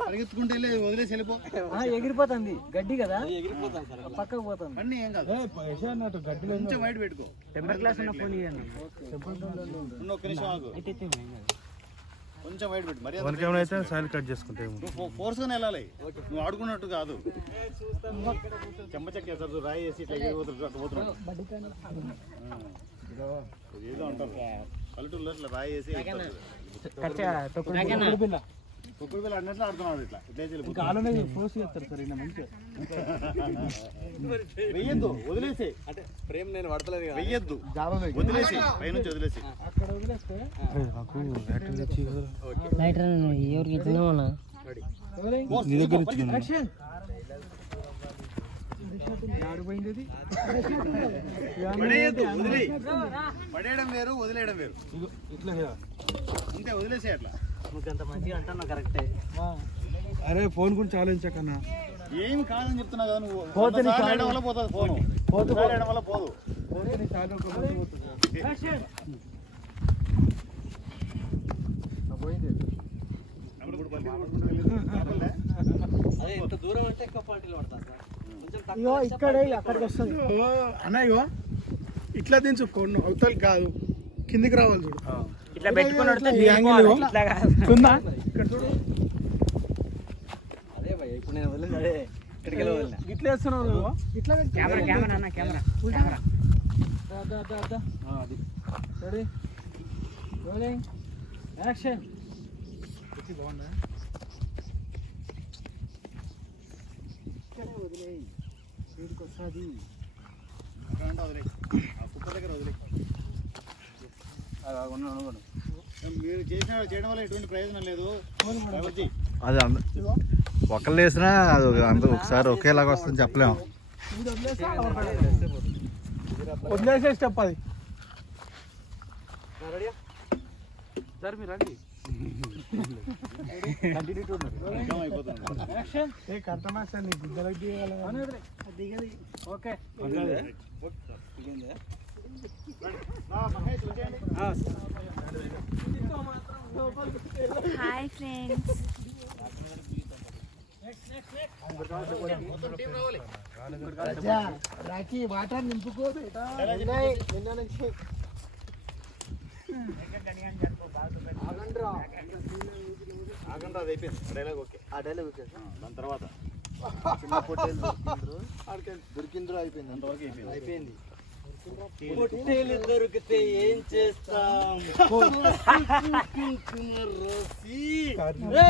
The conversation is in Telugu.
పరిగెత్తుకుంటే వదిలేసి వెళ్ళిపో. ఎగిరిపోతుంది. గడ్డి కదా? పక్కకు పోతుంది. అన్నీ ఏం కాదు. అన్నట్టు గడ్డిలో కొంచెం వైట్ పెట్టుకో. టెంపర్ గ్లాస్ ఉన్న ఫోన్ ఒక్క నిమిషం కొంచెం వైట్ పెట్టు. మరి అయితే సైల్ కట్ చేసుకుంటాము నువ్వు ఫోర్స్ గానే వెళ్ళాలి. నువ్వు ఆడుకున్నట్టు కాదు. చెమ్మ చెక్క వేస్తారు రాయి వేసి ఇట్లా ఎగిరిపోతారు అటు పోతున్నాడు ఏదో అంటారు. పల్లెటూరులో ఇట్లా రాయి వేసి కుక్కడు పిల్ల అన్నట్లు ఆడుతున్నాడు ఇట్లా. ఇట్లా వెళ్ళిపోతున్నాడు. ఫోర్స్ చేస్తారు సార్ ఈయన మంచిగా. వెయ్యొద్దు వదిలేసి. అంటే ప్రేమ్ నేను పడతలేదు కదా. వెయ్యొద్దు. వదిలేసి పైనుంచి వదిలేసి. లైటర్ ఎవరికి ఇచ్చినామన్నా నీ దగ్గర పడేయడం వేరు వదిలేయడం వేరు ఇట్లా వదిలేసే అట్లా అంత మంచిగా అంటున్నా కరెక్టే అరే ఫోన్ గురించి ఆలోచించకన్నా ఏం కాదని చెప్తున్నా కదా నువ్వు పోతే నీ వేయడం వల్ల పోతుంది. ఫోను పోతే వేయడం వల్ల పోదు అప్పుడు బండి ఇగో ఇక్కడే అక్కడికి వస్తుంది. అన్నయ్యో ఇట్లా దించు ఫోన్ అవతల కాదు. కిందికి రావాలి చూడు. ఇట్లా పెట్టుకుని ఇక్కడ చూడు. అదే భయ్య ఇప్పుడు నేను వదిలింది అదే ఇక్కడికి వెళ్ళి వదిలిన. ఇట్లా వేస్తున్నావు ఇట్లా. కెమెరా కెమెరా అన్న camera camera. Ready? Rolling action ఇక్కడే వదిలేయి వీడికి వస్తుంది అక్కడ వదిలే ఆ కుక్క దగ్గర వదిలే మీరు చేసిన చేయడం వల్ల ఎటువంటి ప్రయోజనం లేదు అది అంద ఒకళ్ళు వేసినా అది ఒక- అంత ఒకసారి ఒకేలాగా వస్తుంది చెప్పలేము. వదిలేసే స్టెప్ అది. సార్ మీరు రండి. హాయ్ ఫ్రెండ్స్ రాకి వాటర్ నింపుకో. బేటా ఆగండి అది అయిపోయింది డైలాగ్ ఓకే ఆ డైలాగ్ ఓకే దాని తర్వాత చిన్న పొట్టేలు దొరికిండ్రు దొరికిండ్రు అయిపోయింది అంతవరకు అయిపోయింది అయిపోయింది పొట్టేలు దొరికితే ఏం చేస్తాం